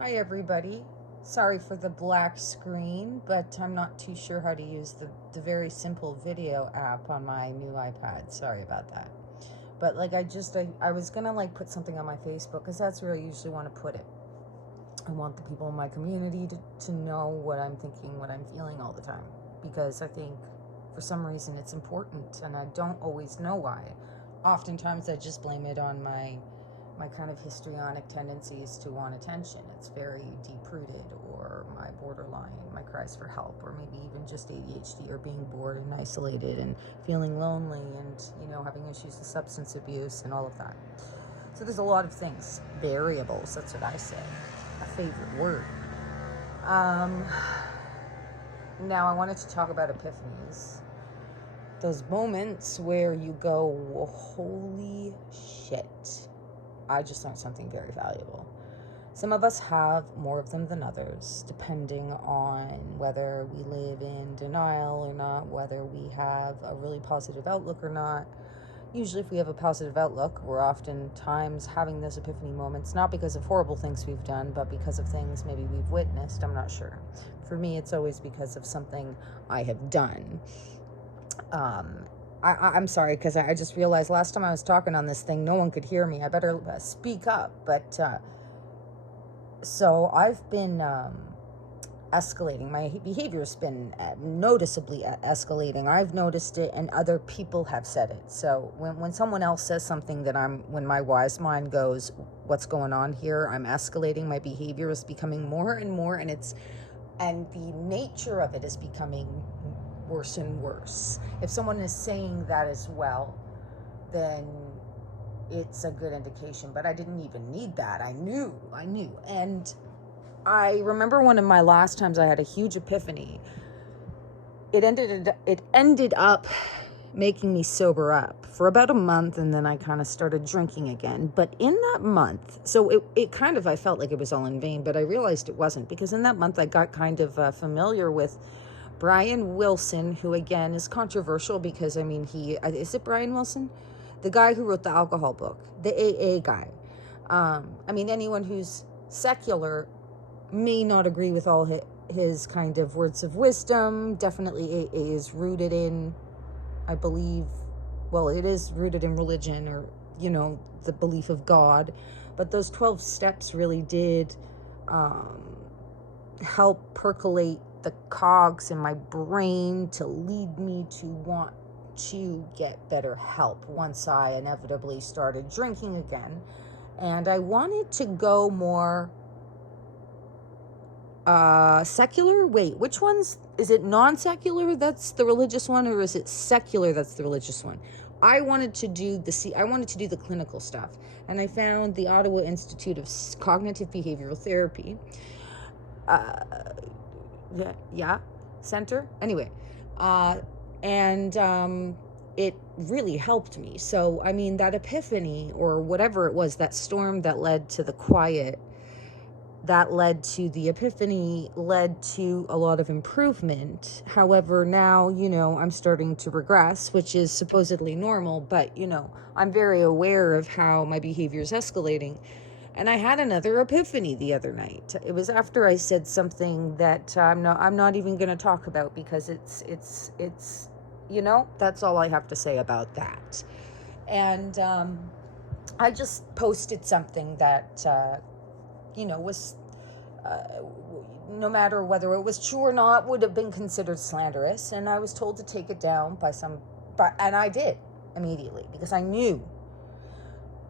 Hi everybody. Sorry for the black screen, but I'm not too sure how to use the very simple video app on my new iPad. Sorry about that. But I was gonna put something on my Facebook because that's where I usually want to put it. I want the people in my community to know what I'm thinking, what I'm feeling all the time. Because I think for some reason it's important and I don't always know why. Oftentimes I just blame it on my kind of histrionic tendencies to want attention. It's very deep-rooted, or my borderline, my cries for help, or maybe even just ADHD, or being bored and isolated and feeling lonely and, having issues with substance abuse and all of that. So there's a lot of things. Variables, that's what I say. A favorite word. Um, Now I wanted to talk about epiphanies. Those moments where you go, holy shit, I just learned something very valuable. Some of us have more of them than others, depending on whether we live in denial or not, whether we have a really positive outlook or not. Usually if we have a positive outlook, we're oftentimes having those epiphany moments, not because of horrible things we've done, but because of things maybe we've witnessed. I'm not sure. For me, it's always because of something I have done. I'm sorry, because I just realized last time I was talking on this thing, no one could hear me. I better speak up. But so I've been escalating. My behavior's been noticeably escalating. I've noticed it, and other people have said it. So when someone else says something when my wise mind goes, what's going on here? I'm escalating. My behavior is becoming more and more, and the nature of it is becoming worse and worse. If someone is saying that as well, then it's a good indication. But I didn't even need that. I knew. And I remember one of my last times I had a huge epiphany. It ended up making me sober up for about a month, and then I kind of started drinking again. But in that month, so I felt like it was all in vain, but I realized it wasn't, because in that month I got kind of familiar with Brian Wilson, who again is controversial because, is it Brian Wilson? The guy who wrote the alcohol book, the AA guy. Anyone who's secular may not agree with all his kind of words of wisdom. Definitely AA is rooted in, I believe, it is rooted in religion, or, the belief of God. But those 12 steps really did help percolate the cogs in my brain to lead me to want to get better help once I inevitably started drinking again. And I wanted to go more secular. Wait, which one's, is it non-secular that's the religious one, or is it secular that's the religious one? I wanted to do the clinical stuff, and I found the Ottawa Institute of Cognitive Behavioral Therapy. Center. Anyway, and it really helped me. So, that epiphany, or whatever it was, that storm that led to the quiet, that led to the epiphany, led to a lot of improvement. However, now, I'm starting to regress, which is supposedly normal, but, I'm very aware of how my behavior is escalating. And I had another epiphany the other night. It was after I said something that I'm not even going to talk about, because it's that's all I have to say about that. And I just posted something that was, no matter whether it was true or not, would have been considered slanderous. And I was told to take it down and I did immediately, because I knew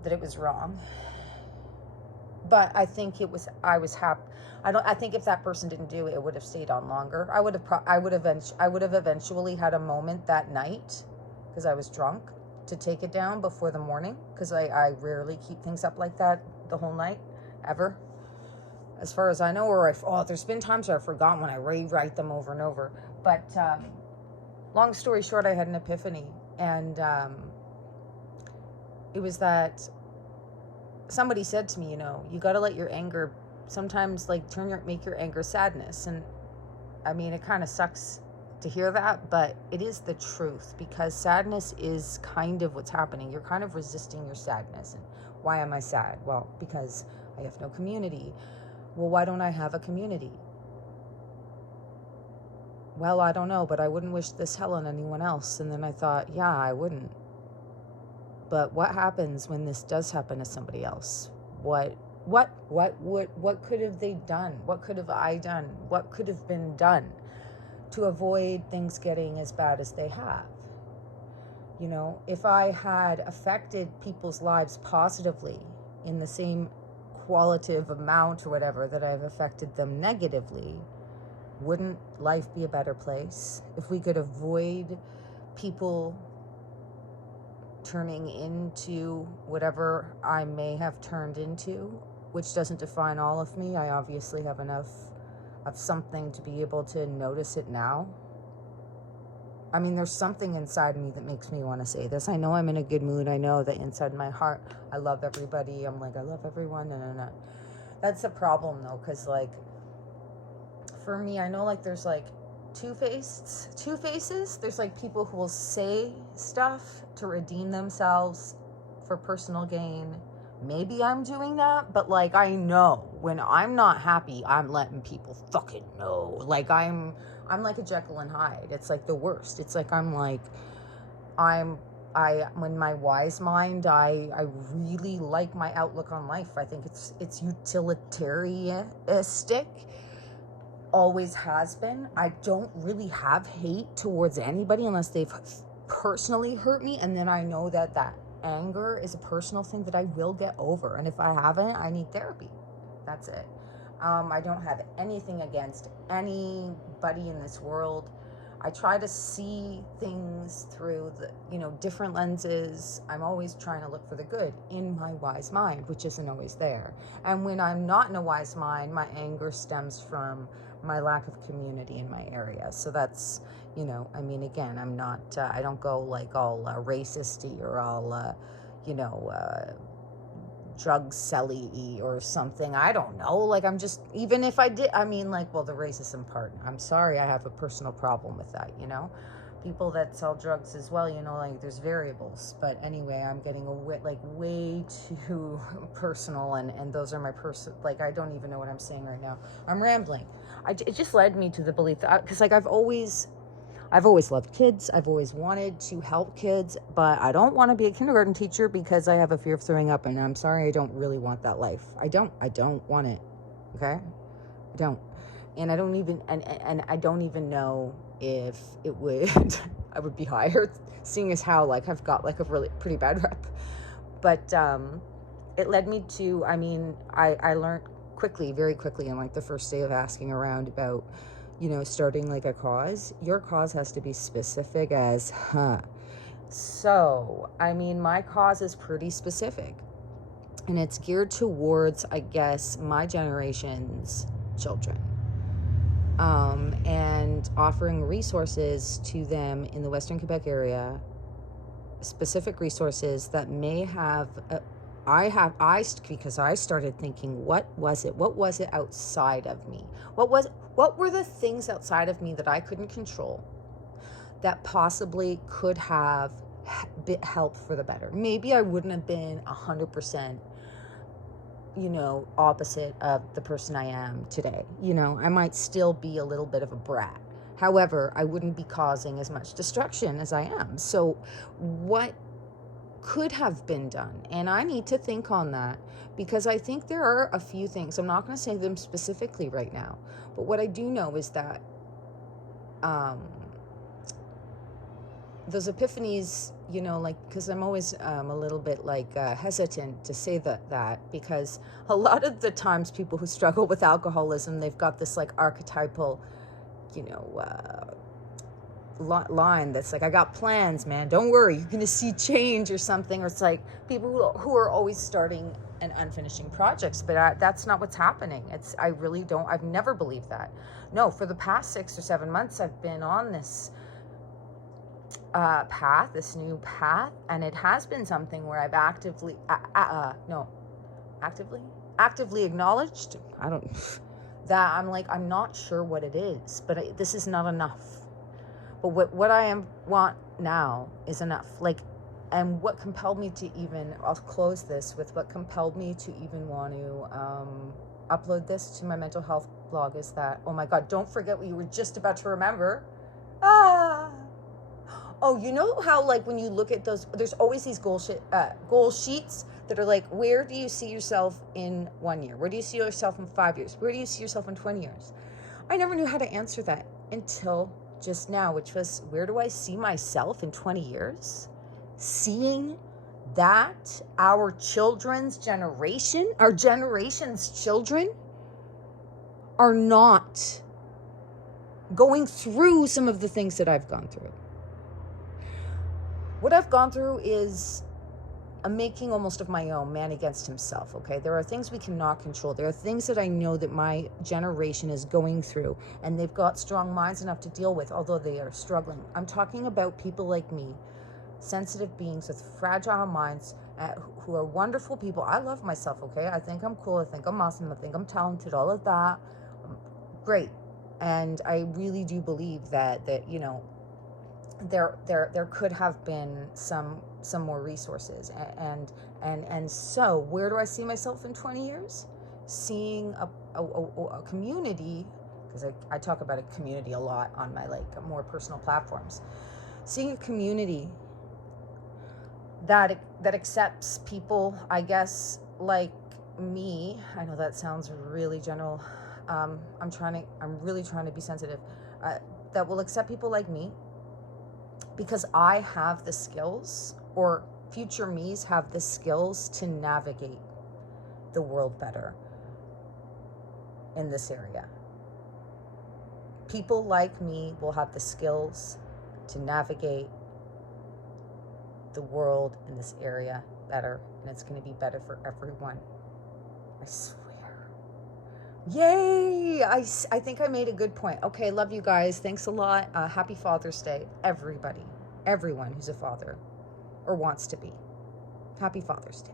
that it was wrong. But I think I was happy. I think if that person didn't do it, it would have stayed on longer. I would have eventually had a moment that night, because I was drunk, to take it down before the morning, because I rarely keep things up like that the whole night, ever. As far as I know, there's been times where I've forgotten when I rewrite them over and over. But long story short, I had an epiphany, and it was that somebody said to me, you got to let your anger sometimes make your anger sadness. And it kind of sucks to hear that, but it is the truth, because sadness is kind of what's happening. You're kind of resisting your sadness. And why am I sad? Well, because I have no community. Well, why don't I have a community? Well, I don't know, but I wouldn't wish this hell on anyone else. And then I thought, yeah, I wouldn't. But what happens when this does happen to somebody else? What could have they done? What could have I done? What could have been done to avoid things getting as bad as they have? You know, if I had affected people's lives positively in the same qualitative amount or whatever that I've affected them negatively, wouldn't life be a better place? If we could avoid people turning into whatever I may have turned into, which doesn't define all of me. I obviously have enough of something to be able to notice it now. I mean, there's something inside me that makes me want to say this. I know I'm in a good mood. I know that inside my heart, I love everybody. I'm like, I love everyone. No. That's the problem, though, because, like, for me, I know, like, there's, like, two faces. There's, like, people who will say stuff to redeem themselves for personal gain. Maybe I'm doing that, but, like, I know when I'm not happy, I'm letting people fucking know. Like, I'm like a Jekyll and Hyde. It's, like, the worst. It's like when my wise mind, I really like my outlook on life. I think it's utilitarianistic. Always has been. I don't really have hate towards anybody unless they've personally hurt me, and then I know that anger is a personal thing that I will get over, and if I haven't, I need therapy. That's it. I don't have anything against anybody in this world. I try to see things through the, different lenses. I'm always trying to look for the good in my wise mind, which isn't always there. And when I'm not in a wise mind, my anger stems from my lack of community in my area. So that's, again, I'm not, I don't go like all racisty or all, drug selly or something. I don't know. Like, I'm just, even if I did, the racism part, I'm sorry, I have a personal problem with that, people that sell drugs as well, like there's variables. But anyway, I'm getting way too personal, and those are my I don't even know what I'm saying right now. I'm rambling. It just led me to the belief that, because I've always loved kids. I've always wanted to help kids, but I don't want to be a kindergarten teacher because I have a fear of throwing up, and I'm sorry, I don't really want that life. I don't want it. Okay? I don't. And I don't even, and I don't even know if it would, I would be hired, seeing as how, I've got, a really pretty bad rep. But it led me to, I learned very quickly in, the first day of asking around about, starting, a cause. Your cause has to be specific as, So, my cause is pretty specific. And it's geared towards, I guess, my generation's children. And offering resources to them in the Western Quebec area, specific resources that may have, because I started thinking, what was it outside of me? What were the things outside of me that I couldn't control that possibly could have helped for the better? Maybe I wouldn't have been 100%, opposite of the person I am today. I might still be a little bit of a brat. However, I wouldn't be causing as much destruction as I am. So what could have been done? And I need to think on that, because I think there are a few things. I'm not going to say them specifically right now, but what I do know is that those epiphanies, because I'm always a little bit hesitant to say that because a lot of the times people who struggle with alcoholism, they've got this archetypal, line that's I got plans, man, don't worry, you're gonna see change or something. Or it's people who are always starting and unfinishing projects, but that's not what's happening. I've never believed that. No, for the past 6 or 7 months, I've been on this new path, and it has been something where I've actively acknowledged, that I'm not sure what it is, but this is not enough. But what I want now is enough. And what compelled me to even, I'll close this with what compelled me to even want to upload this to my mental health blog is that, oh my God, don't forget what you were just about to remember. Ah. Oh, you know how like when you look at those, there's always these goal sheets that are like, where do you see yourself in 1 year? Where do you see yourself in 5 years? Where do you see yourself in 20 years? I never knew how to answer that until just now, which was, where do I see myself in 20 years? Seeing that our children's generation, our generation's children, are not going through some of the things that I've gone through. What I've gone through is a making almost of my own, man against himself, okay? There are things we cannot control. There are things that I know that my generation is going through, and they've got strong minds enough to deal with, although they are struggling. I'm talking about people like me, sensitive beings with fragile minds, who are wonderful people. I love myself, okay? I think I'm cool. I think I'm awesome. I think I'm talented, all of that. Great. And I really do believe that you know, there could have been some more resources, and so where do I see myself in 20 years? Seeing a community, because I talk about a community a lot on my like more personal platforms. Seeing a community that accepts people, I guess, like me. I know that sounds really general. I'm really trying to be sensitive. That will accept people like me, because I have the skills, or future me's have the skills to navigate the world better in this area. People like me will have the skills to navigate the world in this area better, and it's going to be better for everyone. I swear. Yay! I think I made a good point. Okay, love you guys. Thanks a lot. Happy Father's Day, everybody. Everyone who's a father or wants to be. Happy Father's Day.